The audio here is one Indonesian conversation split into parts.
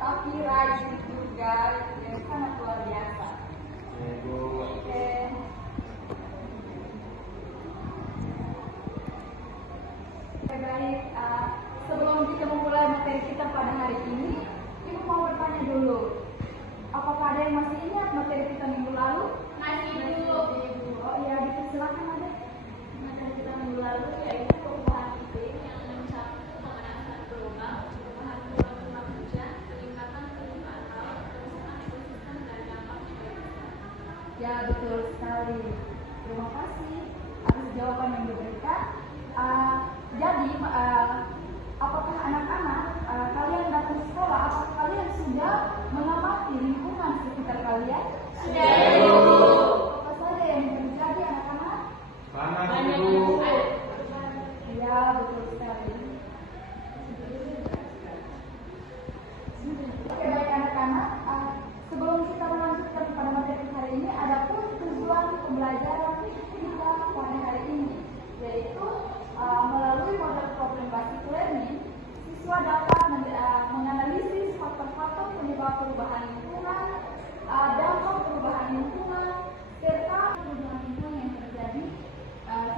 tapi rajin juga, yang sangat luar biasa. Oke. Baik, sebelum kita memulai materi kita pada hari ini, Ibu mau bertanya dulu, apakah ada yang masih ingat materi kita minggu lalu? Masih Bu. Oh iya, silakan ada. Materi kita minggu lalu yaitu perubahan iklim yang mencakup pemanasan global, perubahan curah hujan, peningkatan permukaan laut, kerusakan ekosistem dan dampak ekosistem. Ya, betul sekali. Terima kasih atas jawaban yang diberikan. Jadi, apakah anak-anak kalian datang ke sekolah? Apakah kalian sudah mengamati lingkungan sekitar kalian? Sudah, Bu. Apa saja yang terjadi, anak-anak? Banyak Bu. Ya, betul sekali. Oke, baik anak-anak. Sebelum kita melanjutkan pada materi hari ini, ada pun tujuan pembelajaran kita pada hari ini, yaitu melalui model problem based learning, siswa dapat menganalisis faktor-faktor penyebab perubahan lingkungan, dampak perubahan lingkungan, serta perubahan lingkungan yang terjadi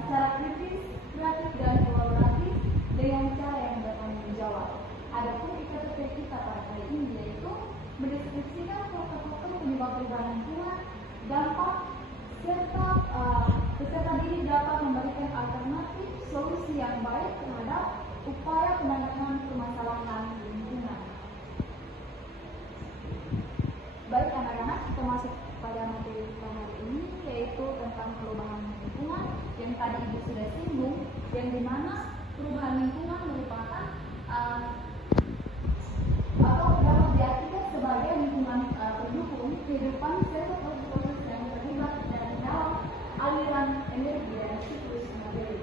secara kritis, kreatif, dan kolaboratif dengan cara yang bertanggung jawab. Adapun IKTP kita pada kali ini yaitu mendeskripsikan faktor-faktor penyebab perubahan lingkungan, dampak, serta peserta didik dapat memberikan alternatif solusi yang baik terhadap upaya penanganan permasalahan lingkungan. Baik anak-anak, kita masuk pada materi kita hari ini, yaitu tentang perubahan lingkungan yang tadi Ibu sudah singgung, yang dimana perubahan lingkungan merupakan atau dapat diartikan sebagai lingkungan pendukung kehidupan proses yang terlibat dalam aliran energi dan siklus materi,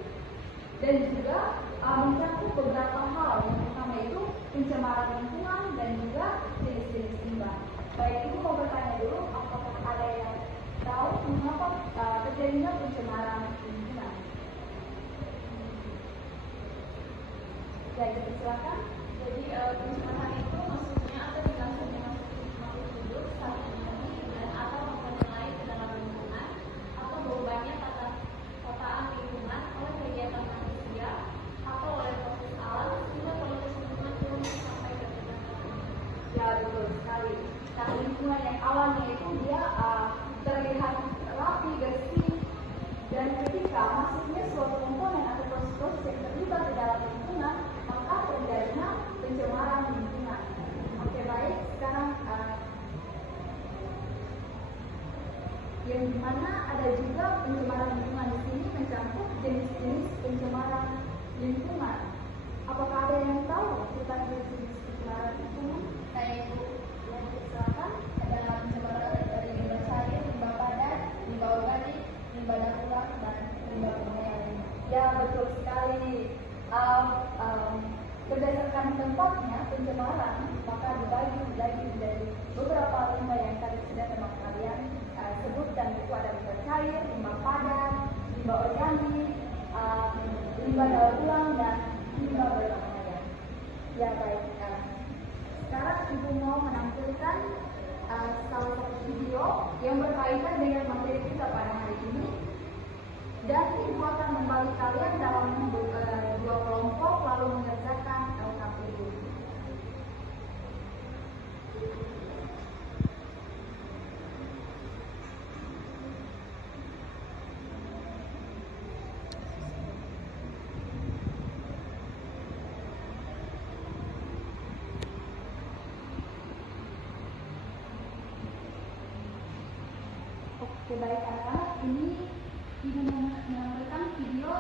dan juga mencakup beberapa hal. Yang pertama itu pencemaran lingkungan dan juga jenis-jenis limbah. Baik, Ibu mau bertanya dulu, apakah ada yang tahu mengapa terjadinya pencemaran lingkungan? Ya, silakan. Jadi pencemaran itu maksudnya ada dilakukan makhluk hidup saat ini dan atau komponen lain ke dalam lingkungan atau berubahnya tataan lingkungan oleh kegiatan manusia atau oleh proses alam sehingga kualitas lingkungan turun sampai ke tingkat tertentu. Ya, betul sekali. Nah, lingkungan yang awalnya itu dia terlihat rapi, bersih, dan ketika masuknya suatu komponen atau proses yang terlibat di dalam lingkungan, maka terjadinya pencemaran lingkungan. Oke, baik. Sekarang yang dimana ada juga pencemaran lingkungan di sini mencakup jenis-jenis pencemaran lingkungan. Apakah ada yang tahu tentang jenis-jenis pencemaran lingkungan? Baik Bu. Silakan. Ada pencemaran dari limbah cair, limbah padat, limbah organik, limbah daur ulang, dan limbah kimia lainnya. Ya, betul sekali. Berdasarkan tempatnya pencemaran, maka dibagi menjadi beberapa limbah yang tadi sudah teman kalian sebutkan, itu ada limbah cair, limbah padat, limbah organik, limbah daur ulang, dan limbah berbahaya. Ya, baik. Sekarang Ibu mau menampilkan salah satu video yang berkaitan dengan materi kita pada hari ini, dan Ibu akan membagi kalian dalam dua kelompok lalu mengerjakan LKPD. Oke, baik anak-anak, ini Ibu menampilkan video.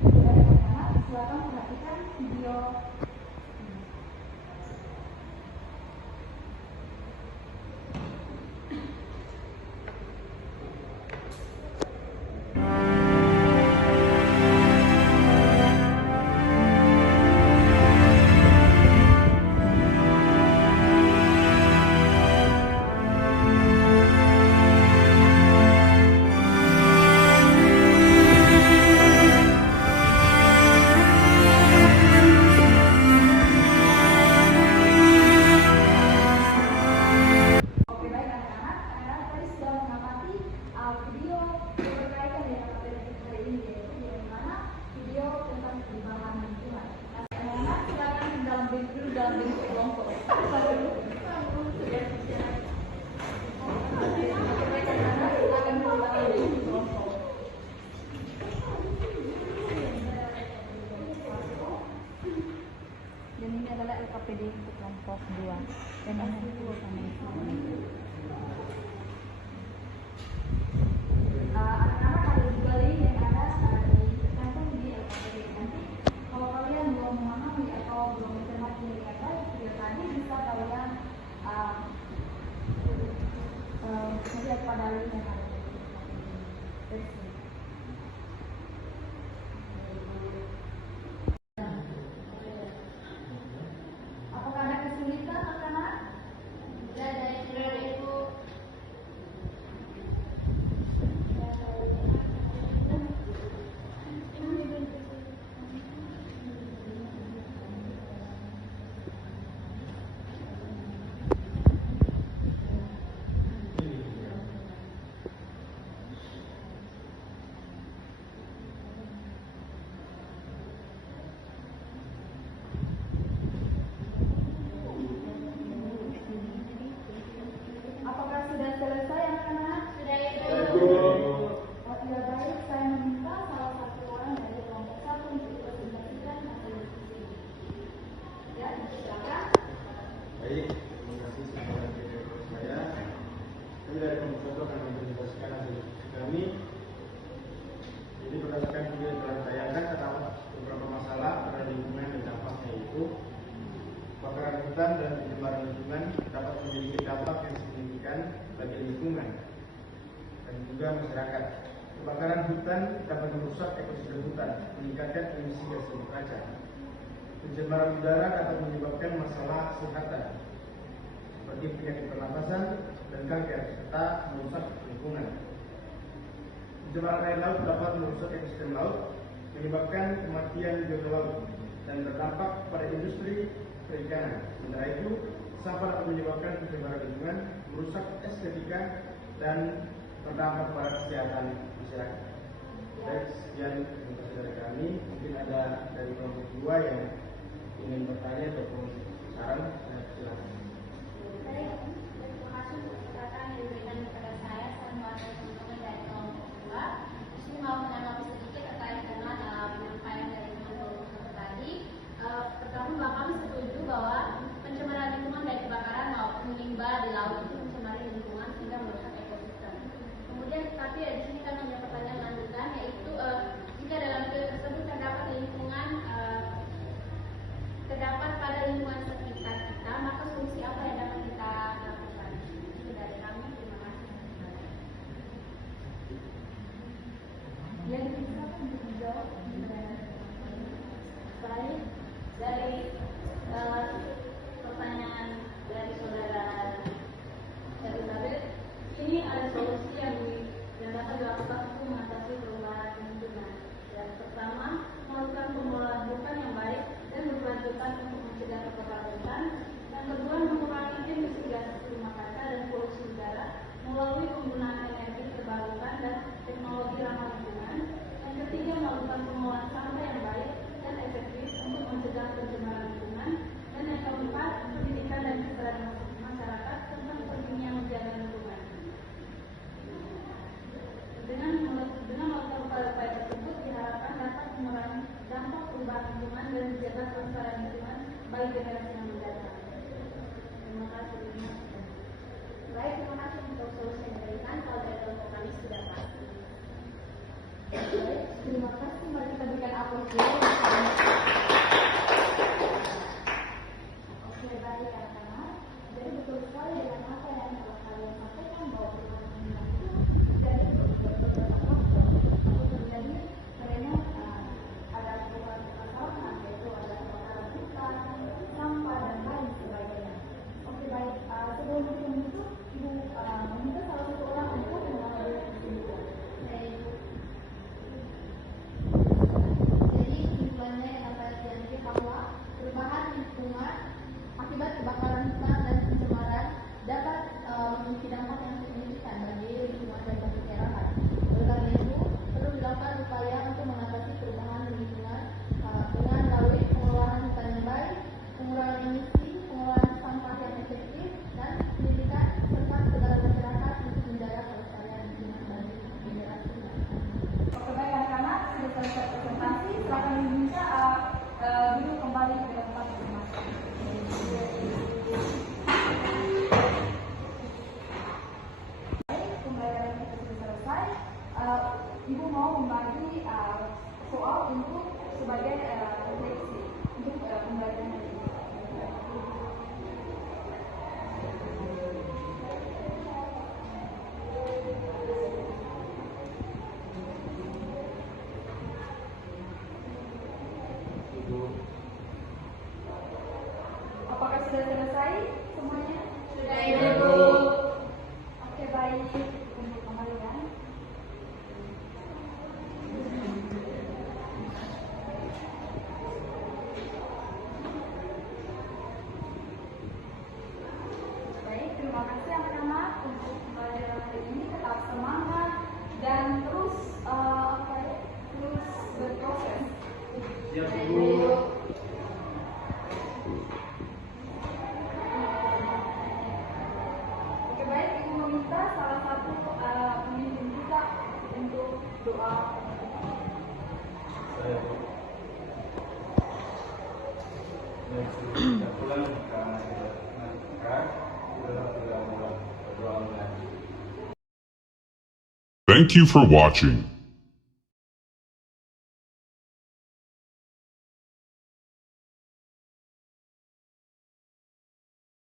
Baik anak-anak, silakan perhatikan video. 2. Temanya itu sama itu. Anak-anak ada juga link yang ada tercantum di LKPD. Nanti kalau kalian belum memahami atau belum mencermati dengan baik video tadi, bisa kalian melihat pada link yang ada di sini. Apakah ada kesulitan anak-anak? Dan dari itu Apakah sudah selesai anak-anak? sudah itu Oh, tidak baik, saya meminta salah satu orang dari kelompok satu untuk presentasikan hasil diskusi. Ya, silakan. Baik, terima kasih sahabat video saya. Kami dari kelompok satu akan mempresentasikan hasil diskusi kami. Jadi berdasarkan video yang telah ditayangkan terdapat beberapa masalah pada lingkungan dan dampaknya, yaitu kebakaran hutan dan pencemaran lingkungan dapat memiliki dampak yang signifikan bagi lingkungan dan juga masyarakat. Kebakaran hutan dapat merusak ekosistem hutan, meningkatkan emisi gas rumah kaca. Pencemaran udara dapat menyebabkan masalah kesehatan seperti penyakit pernapasan dan kanker serta merusak lingkungan. Pencemaran air laut dapat merusak ekosistem laut, menyebabkan kematian biota laut dan berdampak pada industri perikanan. Sementara itu, sampah dapat menyebabkan pencemaran lingkungan, merusak estetika dan berdampak pada kesehatan masyarakat. Baik, sekian presentasi dari kami. Mungkin ada dari kelompok 2 yang ingin bertanya ataupun saran, silakan. Baik, terima kasih untuk kesempatan yang diberikan kepada saya sama teman-teman dari kelompok 2. Di sini mau menanggapi sedikit terkait dengan penyampaian dari teman-teman tadi. Pertama, kami setuju bahwa pencemaran lingkungan dari kebakaran maupun limbah di laut itu mencemari lingkungan sehingga merusak ekosistem. Kemudian, tapi di sini kami punya pertanyaan lanjutan, yaitu jika dalam video tersebut terdapat terdapat pada lingkungan sekitar kita, maka solusi apa yang dapat kita lakukan? Itu dari kami. Terima kasih. Yang disilakan untuk menjawab. Baik, dari pertanyaan dari saudara Elizabeth, ini ada solusi yang dapat dilakukan untuk mengatasi perubahan lingkungan. Yang pertama, melakukan pengelolaan hutan yang baik dan berkelanjutan untuk mencegah kebakaran hutan. Yang kedua, mengurangi emisi gas rumah kaca dan polusi udara melalui penggunaan energi terbarukan dan teknologi ramah lingkungan. Yang ketiga, melakukan pengolahan sampah yang baik dan efektif untuk mencegah pencemaran lingkungan. Dan yang keempat, pendidikan dan kesadaran masyarakat tentang pentingnya menjaga lingkungan. Dengan melakukan upaya-upaya tersebut diharapkan dapat mengurangi dampak perubahan lingkungan dan menjaga kelestarian lingkungan bagi generasi yang mendatang. Terima kasih. Baik, terima kasih untuk solusi yang diberikan. Kalau dari kelompok kami sudah pasti. Baik, terima kasih. Mari kita berikan aplaus dulu. Oke, baik anak-anak. Jadi betul sekali dengan apa yang telah kalian sampaikan bahwa perubahan lingkungan itu terjadi beberapa faktor atau terjadi karena ada perubahan masalah, yaitu ada kebakaran hutan, sampah dan lain sebagainya. Oke, baik. Sebelum kita menutup, Ibu meminta salah satu orang untuk mengambil kesimpulan. Jadi kesimpulannya yang dapat diambil bahwa perubahan lingkungan akibat kebakaran hutan dan pencemaran dapat memiliki dampak yang signifikan bagi lingkungan dan kesehatan. Oleh karena itu, perlu dilakukan upaya untuk mengatasi perubahan lingkungan dengan melalui pengelolaan hutan yang baik, pengurangan emisi, pengelolaan sampah yang efektif, dan pendidikan serta kesadaran masyarakat untuk menjaga kelestarian lingkungan bagi generasi mendatang. Oke, baik anak-anak, sudah selesai presentasi. Silakan diminta duduk kembali ke tempat masing-masing. Siap Ibu. Oke, baik, Ibu meminta salah satu pemimpin kita untuk doa. Saya Bu. Yang sudah kita pulang karena sudah menangkap, kita tidak mulai berdoa lagi. Thank you for watching.